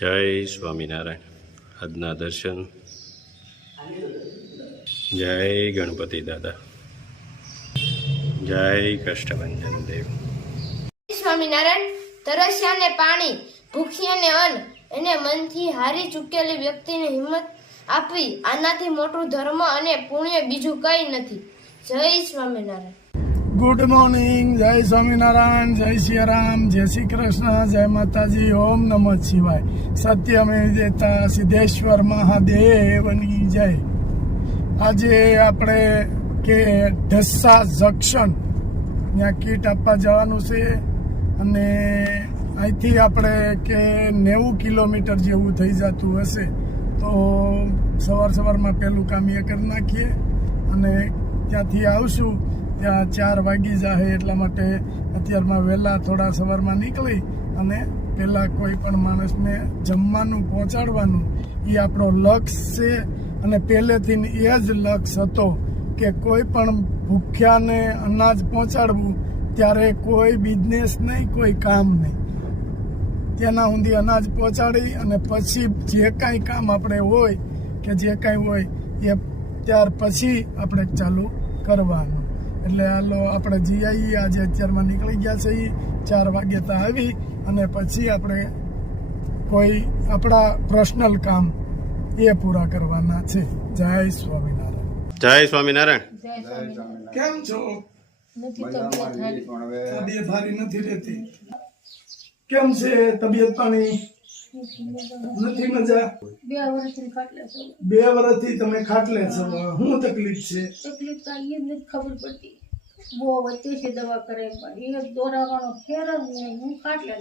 જય સ્વામિનારાયણ. આજના દર્શન. જય ગણપતિ દાદા. જય કષ્ટભંજન દેવ. સ્વામિનારાયણ. તરસ્યાને પાણી, ભૂખ્યાને અન્ન, એને મનથી હારી ચૂકેલી વ્યક્તિને હિંમત આપવી, આનાથી મોટું ધર્મ અને પુણ્ય બીજું કંઈ નથી. જય સ્વામિનારાયણ. Good morning. જય સ્વામિનારાયણ. જય સિયારામ. જય શ્રી કૃષ્ણ. જય માતાજી. ઓમ નમઃ શિવાય. સત્યમેવ જયતા સિદ્ધેશ્વર મહાદેવની જય. આજે આપણે કે ઢસા જંકશન ત્યાં કીટ આપવા જવાનું છે અને અહીંથી આપણે કે 90 કિલોમીટર જેવું થઈ જતું હશે. તો સવારમાં પહેલું કામ એ કરી નાખીએ અને ત્યાંથી આવશું. ત્યાં 4 વાગી જાય એટલા માટે અત્યારમાં વહેલા થોડા સવારમાં નીકળી અને પહેલાં કોઈ પણ માણસને જમવાનું પહોંચાડવાનું એ આપણો લક્ષ્ય છે. અને પહેલેથી એ જ લક્ષ્ય હતો કે કોઈ પણ ભૂખ્યાને અનાજ પહોંચાડવું, ત્યારે કોઈ બિઝનેસ નહીં, કોઈ કામ નહીં. તેના સુધી અનાજ પહોંચાડી અને પછી જે કાંઈ કામ આપણે હોય કે જે કાંઈ હોય એ ત્યાર પછી આપણે ચાલુ કરવાનું. એટલે હાલો આપણે જીઆઈ આજે અત્યારમાં નીકળી ગયા છે. 4 વાગે તો આવી અને પછી આપણે કોઈ આપણા પર્સનલ કામ એ પૂરા કરવાના છે. જય સ્વામિનારાયણ. જય સ્વામિનારાયણ. કેમ છો? તબિયત સારી નથી રહેતી. કેમ છે તબિયત પાણી? નથી મજા? 2 વર્ષથી તમે ખાટલે છો. શું તકલીફ છે? તકલીફ કાંઈ નથી ખબર પડતી. બહુ વચ્ચે છે દવા કરે પણ એ દોરાવાનો ફેર જ નહીં. હું ખાટલે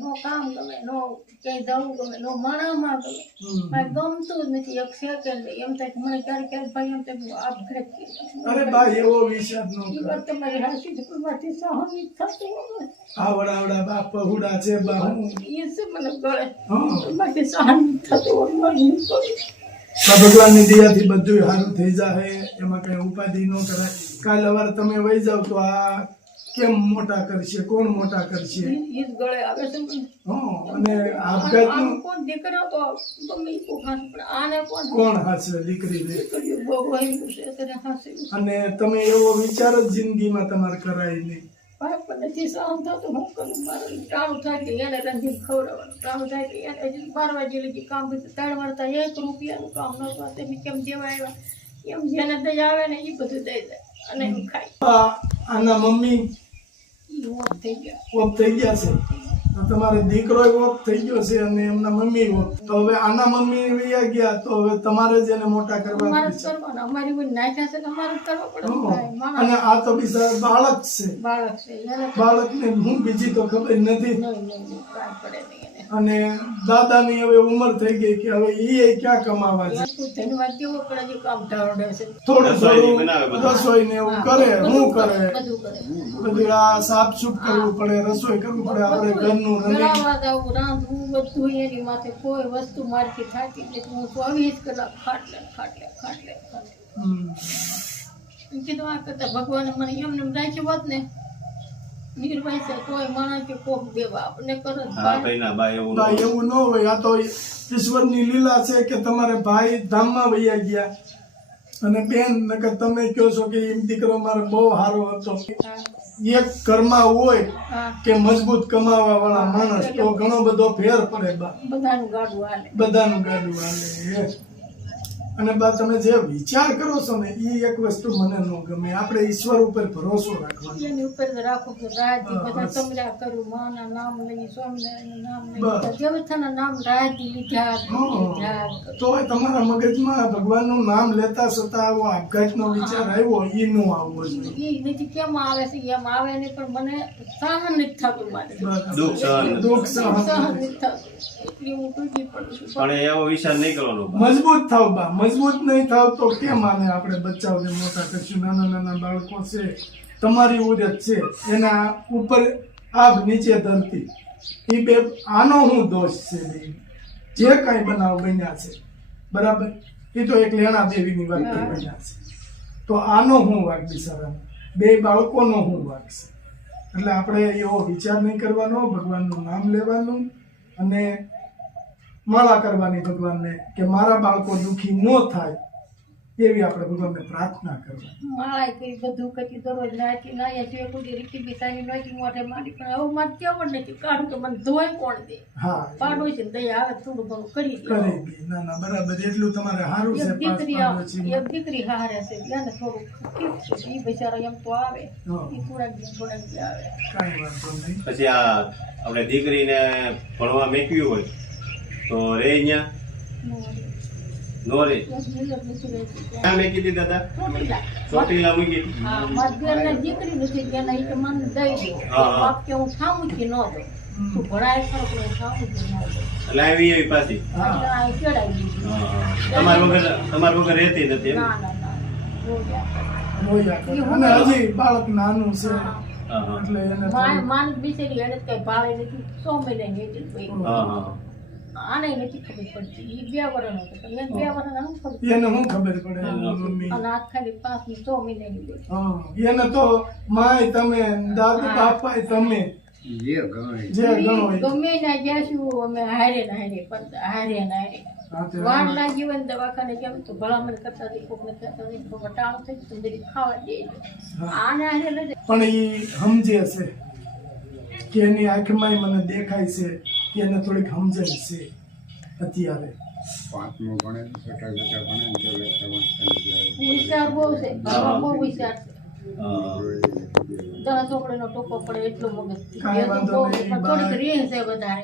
નો કામ ગમે, નો ક્યાંય જવું ગમે, નો માણામાં ગમે. ભાઈ ગમતું જ નથી એક સેકન્ડ. એમ થાય મને ક્યારેક ભાઈ એમ થાય આપઘાત કર્યો. અરે બા એવો વિચાર ન એ કર. વાત તમારી હાસી માંથી સહન થતું હોય. આવડા બાપ પહુડા છે બા. હું એ છે મને ગળે હા, માંથી સહન થતું હોય. ભગવાનની દયાથી બધું સારું થઈ જાય. એમાં કઈ ઉપાધિ ન કરાય. કાલ સવારે તમે વહી જાવ તો આ કેમ મોટા કરશે? કોણ મોટા કરશે? એ જ ગળે આવે છે મને. હા, અને આપઘાતનું કોણ દીકરો તો ગમે એ કોણ પણ આને કોણ હાશે? દીકરીને. બહુ વહેલું છે ત્યારે હાસે. અને તમે એવો વિચાર જ જિંદગીમાં તમારે કરાય નહીં. પણ નથી સહન થતું. હું કરું? મારે ટાણું થાય કે એને રાંધીને ખવડાવવાનું, ટાણું થાય કે એને હજી 12 વાગે લગી કામ બધું 3 વારતા 1 રૂપિયાનું કામ નતું. તમે કેમ જેવા આવ્યા એમ જેને દઈ આવે ને એ બધું દઈ દે અને એમ ખાય. આના મમ્મી એ ઓફ થઈ ગયા. ઓફ થઈ ગયા છે. તો તમારે દીકરો ઓફ થઈ ગયો છે અને એમના મમ્મી ઓફ. તો હવે આના મમ્મી વયા ગયા તો હવે તમારે જ એને મોટા કરવા અમારે જ છે. કરવાના. અમારી કોઈ નાખ્યા છે તો અમારે જ કરવા પડે. ભાઈ, અને માણસ આ તો બિચારા બાળક છે. બાળક છે એને બાળકને હું બીજી તો ખબર નથી. નહીં કાંઈ પડે નહીં એને. અને દાદાની હવે ઉંમર થઈ ગઈ કે હવે એ ક્યાં કમાવા છે. ધન્યવાદ કેવો પડે છે કામ ઢાળે છે. થોડું થોડું રસોઈ ને એવું કરે. શું કરે? બધું કરે. બધું આ સાફ સુફ કરવું પડે, રસોઈ કરવું પડે. આપણે ઘરનું રંગીન. બનાવવા જાવું, રાંધવું, બધું એની માથે કોઈ વસ્તુ મારથી થતી નથી. હું 24 કલાક ખાટલે. હમ. કીધું આ કરતા ભગવાને મને એમને રાખ્યું હોત ને નિર્ભય છે તોય માણસ કે કોક દેવા આપણે કરે. હા ભાઈ ના બા એવું ના, એવું ન હોય. આ તો ઈશ્વરની લીલા છે કે તમારે ભાઈ ધામમાં વયા ગયા અને બેન નકર તમે કહો છો કે એમ દીકરો મારો બહુ સારો હતો. એક ઘરમાં હોય હા, કે મજબૂત કમાવા વાળા માણસ તો ઘણો બધો ફેર પડે બા. બધાનું ગાડું હાલે. બધાનું ગાડું હાલે. અને બા તમે જે વિચાર કરો છો ને એ એક વસ્તુ મને ન ગમે. આપણે ઈશ્વર ઉપર ભરોસો રાખવાનો. એની ઉપર રાખો કે રાજી બધા સમરા કરું, માના નામ લઈ, સ્વામિનારાયણનું નામ લઈ, દેવતાના નામ રાજી લીધા. તો તમારા મગજમાં ભગવાનનું નામ લેતા છતાં આવો આપઘાતનો વિચાર આવ્યો એ ન આવવો જોઈએ. એ નથી કેમ આવે છે એમ આવે નહીં પણ મને સહન નથી થતું. મારે દુઃખ સહન. સહન નથી થતું. એટલી હું તૂટી પડું છું. પણ એવો વિચાર નહીં કરવાનો. મજબૂત થાવ બા. મજબૂત નહીં થાવ તો કેમ આને આપણે બચ્ચાઓને મોટા કરશું? નાના બાળકો છે, તમારી ઉરત છે, એના ઉપર આભ નીચે ધરતી. એ બે આનો શું દોષ છે? જે કાંઈ બનાવ બન્યા છે બરાબર, એ તો એક લેણા દેવીની વાત બન્યા છે. તો આનો શું વાગ બિચારા? 2 બાળકોનો શું વાગ છે? એટલે આપણે એવો વિચાર નહીં કરવાનો. ભગવાનનું નામ લેવાનું અને માળા કરવાની ભગવાનને કે મારા બાળકો દુઃખી ન થાય એવી આપણે ભગવાનને પ્રાર્થના કરવાની. માળા કરી બધું કરી દરરોજ નાચી નાયા છે કોઈ રીતિ બિસાની નાચી મોઢે માંડી પણ હવે મારે કેવું નથી કારણ કે મને ધોઈ કોણ દે હા પાડોશી દયા આવે થોડું ઘણું કરી દે કરી દે. ના ના બરાબર એટલું તમારે સારું છે. એક દીકરી પાંચ પાડોશીમાં. એક દીકરી હારે છે એને થોડું ઠીક છે એ બિચારો એમ તો આવે હા. એ થોડાક દી આવે કાંઈ વાંધો નહીં. પછી આ આપણે દીકરીને ભણવા મેકવી હોય તો રે અહીંયા નો રે. ક્યાં મેકી હતી દાદા? ચોટીલા મૂકી હતી. હા મારી બેનને દીકરી નથી તેના ઈ કે મને દઈ દે હા. બાપ કે હું ઠામુથી ન દઉં તું ભણાય ખરો પણ હું ઠામુથી ન દઉં એટલે આવી એવી પાછી. હા એટલે આ ચડાવી દીધી તમારા વગર રહેતી નથી એમ? ના ના ના રોયા રોયા કરે. અને હજી બાળક નાનું છે હા. હા હા એટલે એને થોડું- માન બિચારી એને કઈ ભાવે નથી 100 મહિનાની હતી તો એ હા હા આને નથી ખબર પડતી ઈ 2 વર્ષનો હતો પણ એને 2 વર્ષના હું ખબર એને શું ખબર પડે મમ્મી? અને આ ખાલી 5 ની 100 મહિનાની હતી હા એને તો માય તમે દાદુ બાપાય તમે જે ગણો એ. ગમે ના જ્યાંશું અમે હારે ના હારે પણ હારે ના હારે હા, તે વાળ લાગી હોય ને દવાખાને કેમ તો ભલામણ કરતા હતી કોકને કહેતા હતી તો વટાણું થઈ ગયું તો જરી ખાવા દે આને હારે લઈ પણ એ સમજે છે કે એની આંખમાં મને દેખાય છે કે એને થોડીક સમજણ છે અત્યારે. પાંચમું ભણે ને છઠ્ઠા ભણે ને તો લખતા વાંચતા નથી આવડતું. વિચાર બહુ છે ભણવા બહુ વિચાર છે હા. દસ ચોપડીનો ટોપો પડે એટલો મગજ કાંઈ વાંધો નહીં, પણ થોડીક રેહ છે વધારે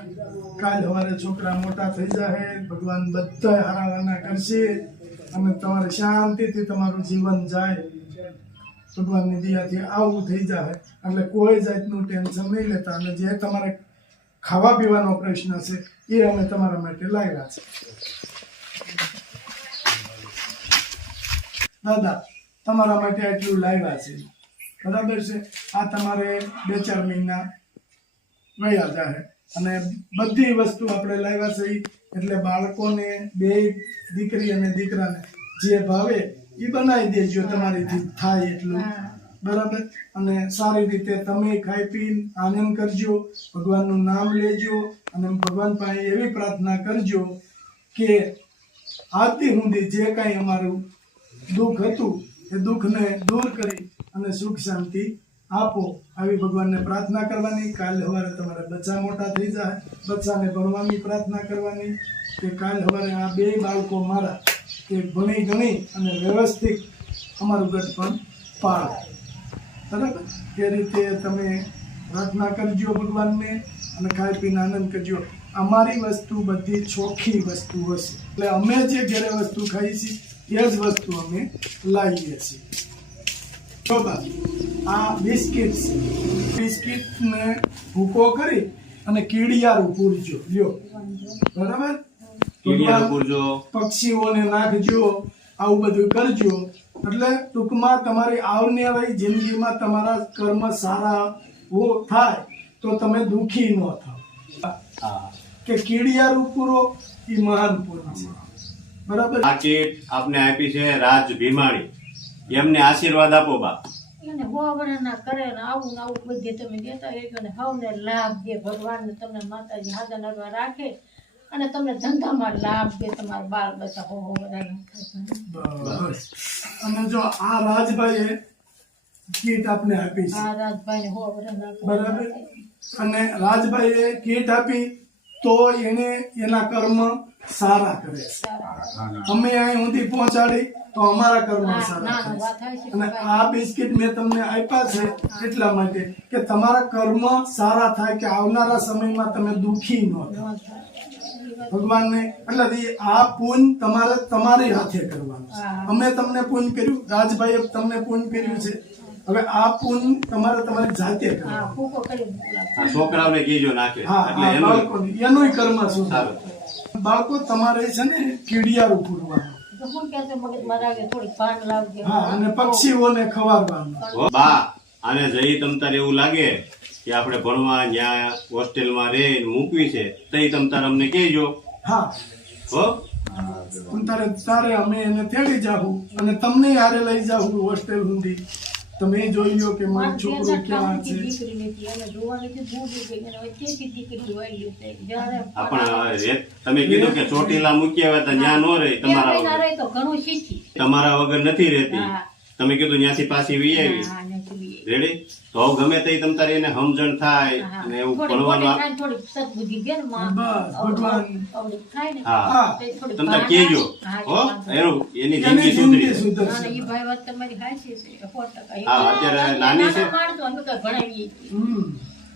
કાલ સવારે છોકરા મોટા થઈ જાય ભગવાન બધા હારાવાના કરશે અને તમારે શાંતિથી તમારું જીવન જાય ભગવાનની દયાથી આવું થઈ જાય એટલે કોઈ જાતનું ટેન્શન નહીં લેતા. અને જે તમારે ખાવા પીવાનો પ્રશ્ન છે એ અમે તમારા માટે લાવ્યા છે. દાદા તમારા માટે આટલું લાવ્યા છે બરાબર છે. આ તમારે 2-4 મહિના વયા જાય અને બધી વસ્તુ આપણે લાવ્યા છે એટલે બાળકોને બે દીકરી અને દીકરાને જે ભાવે એ બનાવી દેજો તમારીથી થાય એટલું બરાબર. અને સારી રીતે તમે ખાઈ પીને આનંદ કરજો, ભગવાનનું નામ લેજો અને ભગવાન પાસે એવી પ્રાર્થના કરજો કે આજથી સુધી જે કાંઈ અમારું દુઃખ હતું એ દુઃખને દૂર કરી અને સુખ શાંતિ આપો આવી ભગવાનને પ્રાર્થના કરવાની. કાલ સવારે તમારા બચ્ચા મોટા થઈ જાય બચ્ચાને ભણવાની પ્રાર્થના કરવાની કે કાલ સવારે આ 2 બાળકો મારા કે ભણી ગણી અને વ્યવસ્થિત અમારું ગઢપણ પાળે બરાબર. એ રીતે તમે પ્રાર્થના કરજો ભગવાનને અને ખાઈ પીને આનંદ કરજો. અમારી વસ્તુ બધી ચોખ્ખી વસ્તુ હશે એટલે અમે જે ઘરે વસ્તુ ખાઈ છીએ એ જ વસ્તુ અમે લાવીએ છીએ. જો બા આ બિસ્કિટ છે બિસ્કિટને ભૂકો કરી અને કીડિયારું પૂરજો લ્યો બરાબર. કીડિયારું પૂરજો. પક્ષીઓને નાખજો આવું બધું કરજો એટલે ટૂંકમાં તમારી આવનારી જિંદગીમાં તમારા કર્મ સારા થાય તો તમે દુઃખી ન થાવ. હા. કે કીડિયારું પૂરો એ મહાન પૂર્ણ છે બરાબર. આ કીટ આપને આપી છે રાજ ભીમાણી. એમને આશીર્વાદ આપો બા. એને હોવરના કરે ને આવું ને આવું બધે તમે દેતા રહેજો ને હવને લાભ દે ભગવાન ને તમને માતાજી હાજર નરવા રાખે અને તમને ધંધામાં લાભ દે તમારા બાળ બચ્ચા હો બસ. અને જો આ રાજભાઈએ કીટ આપને આપી છે આ રાજભાઈ ને હોવરના બરાબર. અને રાજભાઈએ કીટ આપી તો એને એના કર્મ સારા કરે છે. અમે અહીં સુધી પહોંચાડી તો અમારા કર્મ સારા કરે છે. અને આ બિસ્કિટ મેં તમને આપ્યા છે એટલા માટે કે તમારા કર્મ સારા થાય કે આવનારા સમયમાં તમે દુઃખી ન થાવ ભગવાનને. એટલે આ પુણ્ય તમારે તમારી હાથે કરવાનું છે. અમે તમને પુણ્ય કર્યું, રાજભાઈએ તમને પુણ્ય કર્યું છે. હવે આ પુણ્ય તમારે તમારી જાતે કરવાનું. ફૂકો કરી આ છોકરાઓને કીજો નાખે હા એટલે હા, એનું બાળકોને એનુંય કર્મ શું સારું. બાળકો તમારે છે ને કીડિયારું પૂરવાનું. તો શું કે છે મગજમાં રાખે થોડીક ભાન લાવજે હા અને પક્ષીઓને ખવાડવાનું. બા આને જઈ તમતારે એવું લાગે કે આપણે ભણવા ત્યાં હોસ્ટેલમાં રહીને મૂકવી છે તઈ તમતાર અમને કહેજો હા હો. તારે અમે એને તેડી જાવું અને તમને હારે લઈ જાવું હોસ્ટેલ સુધી તમે જોઈ લો કે મારો મારી છોકરો બેન ક્યાં ઠાકોરજી છે. દીકરી નથી, એને જોવા નથી, ભૂલી ગઈ, એને વચ્ચેથી દીકરી વાળી છે. જ્યારે તમે કીધું કે ચોટીલા મૂકી આવે તો ત્યાં નો રહે, બે મહિના તમારા રહી તો ઘણું શીખી. તમારા વગર નથી રહેતી. હા. તમે કીધું ત્યાંથી પાછી વી આવી. હા, નથી. રેડી? તો હવે ગમે તે તમ તારે એને સમજણ થાય હા. અને એવું થોડી ભણવાનું મોટી થાય ને થોડી સદબુદ્ધિ દે ને માં. બસ, ભગવાન. અવળી થાય ને હા. તો એ થોડી તમ તાર ભાન કહેજો. આવે. હો હા, એ એનું એની એની જિંદગી જિંદગી સુધરી જાય. ના, ના, સુધરશે. ઈ ભાઈ વાત તમારી હાચી છે, 100%. હા, અત્યારે નાની છે. માણસો અમે તો ભણાવીએ છીએ. હમ.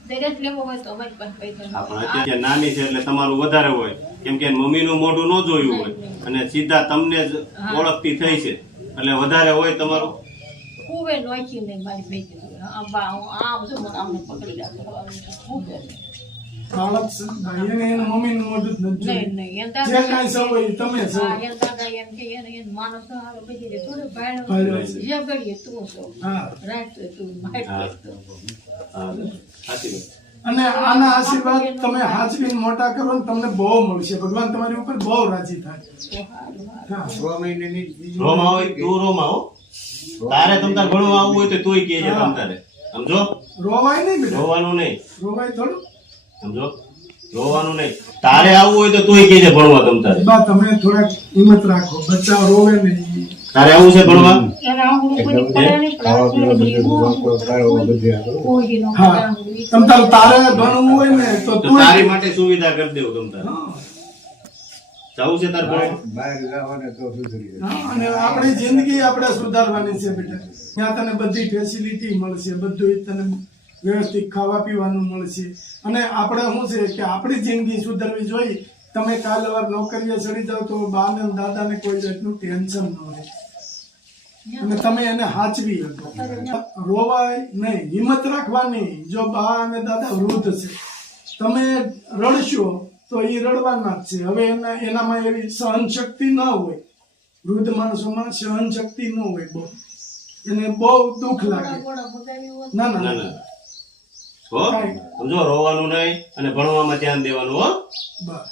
દરેક લેવો હોય તો અમારી પાસે પૈસા હા, પણ નથી. અત્યારે નાની છે એટલે તમારું વધારે હોય કેમ કે મમ્મીનું મોઢું ન જોયું હોય અને સીધા તમને જ ઓળખતી થઈ છે એટલે વધારે હોય તમારું. ખૂબે નોખી નહીં મારી બેટી. આ બા હું આમ છું, મને આમને પકડી રાખો. ખૂબે નહીં. બાળક છે ભાઈ, એને એના મમ્મીનું મોઢું જ નથી નહીં, જોયું. નહીં. એન જે દાદા કાંઈ સૌ હોય એ તમે સૌ. હા, એન દાદા એમ કે એને માણસ હારો બધી રીતે થોડું ભાઈડો ભાઈડો છે. જે ઘડીએ તું છો. હા. રાત તો તું, માઇટ હા. તો તું. હા, સાચી વાત. અને આના આશીર્વાદ તમે હાચવીને મોટા કરો ને તમને બહુ મળશે. ભગવાન તમારી ઉપર બહુ રાજી થાય. તો હારું, હારું. હા. 6 મહિનાની જ બીજી રોમાં હોય તું રોમાં હો. તારે તમ તાર ભણવા આવવું હોય તો તોય કહેજે હા. તમ તારે. સમજો? રોવાય નહીં બેટા, રોવાનું નહીં. રોવાય થોડું. સમજો? રોવાનું નહીં. તારે આવવું હોય તો તોય કહેજે ભણવા તમ તારે. બા તમે થોડાક હિંમત રાખો, બચ્ચા રોવે નહીં. તારે આવવું છે ભણવા? એને આંગળું બધી પડે નહીં, પણ ખાવા પીવા આંગળું બધું બધી વાંકો કાઢવો બધું આ કરો. કોઈનો હા. આંગળું ઈ તમ તારે ભણવું હોય ને તો તો તું તારી માટે સુવિધા કરી દેવું તમ તારે. હા. જવું છે તાર ભણવા? બહાર જવાને તો સુધરી જાય. હા, અને આપણી જિંદગી આપણે સુધારવાની છે બેટા. ત્યાં તને બધી ફેસિલિટી મળશે, બધું તને વ્યવસ્થિત ખાવા પીવાનું મળશે. અને આપણે શું છે કે આપણી જિંદગી સુધરવી જોઈએ. તમે કાલ વાર નોકરીએ ચડી જાવ તો બા ને દાદાને કોઈ જાતનું ટેન્શન ન રહે અને તમે એને હાચવી શકો. રોવાય નહીં, હિંમત રાખવાની. જો બા અને દાદા વૃદ્ધ છે, તમે રડશો તો એ રડવાના જ છે. હવે એનામાં એવી સહન શક્તિ ન હોય. વૃદ્ધ માણસોમાં સહન શક્તિ ન હોય, બહુ એને બહુ દુઃખ લાગે. ગોળા બગાડ્યું હોત. ના ના ના ના. ના. હો? સમજો? રોવાનું નહીં અને ભણવામાં ધ્યાન દેવાનું હો. બસ.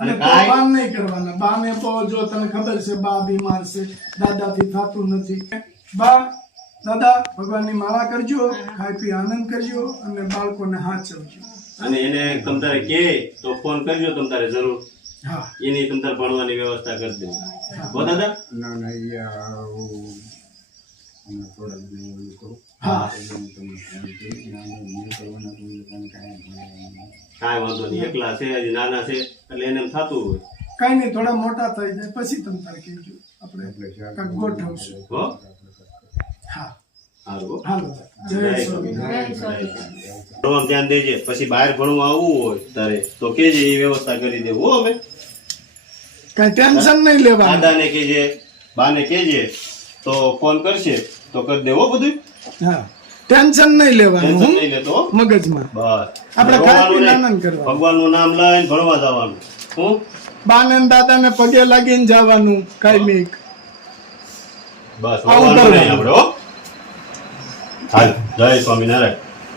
અને અને કાંઈ- તોફાન નહીં કરવાના. બા ને જો તને ખબર છે બા બીમાર છે, દાદાથી થતું નથી. બા દાદા ભગવાનની માળા કરજો, ખાઈ પી આનંદ કરજો અને બાળકોને હાચવજો. અને એને તમ તારે કે તો ફોન કરજો તમ તારે જરૂર. હા. એની તમ તારે ભણવાની વ્યવસ્થા કરી દે. હો દાદા? ના ના ઈ અમે થોડા દિન ઓલું કરું. હા. એટલે તમે ફોન કરી નાનું નહીં કરવાના તો એ પણ કાંઈ ભણવાનું. કાંઈ વાંધો નહીં. એકલા છે, હજી નાના છે એટલે એને એમ થતું હોય. કઈ નહીં, થોડા મોટા થઈ જાય પછી તમે તારે કહેજો, આપણે એટલે શાક કાંઈક ગોઠવશું. હો? હા, સારું હો. હાલો. જય સ્વામિનારાયણ. જય સ્વામિનારાયણ. ભણવામાં ધ્યાન દેજે. પછી બહાર ભણવા આવવું હોય તારે તો કેજે, એ વ્યવસ્થા કરી દેવું હો. અમે કઈ ટેન્શન નહીં લેવાનું. દાદાને કેજે, બાને કેજે તો ફોન કરશે તો કરી દેવો બધું. હા, ટેન્શન નહીં લેવાનું. ટેન્શન હું નહીં લેતો હો. મગજમાં બસ. આપણે રોવાનું ખાઈ પીને નહીં. આનંદ કરવાનો. ભગવાનનું નામ લઈને ભણવા જવાનું. હું બા ને દાદાને પગે લાગીને જવાનું કાયમી. બસ આવું રોવાનું નહીં કરવાનું. આપણે હો. હાલ, જય સ્વામિનારાયણ.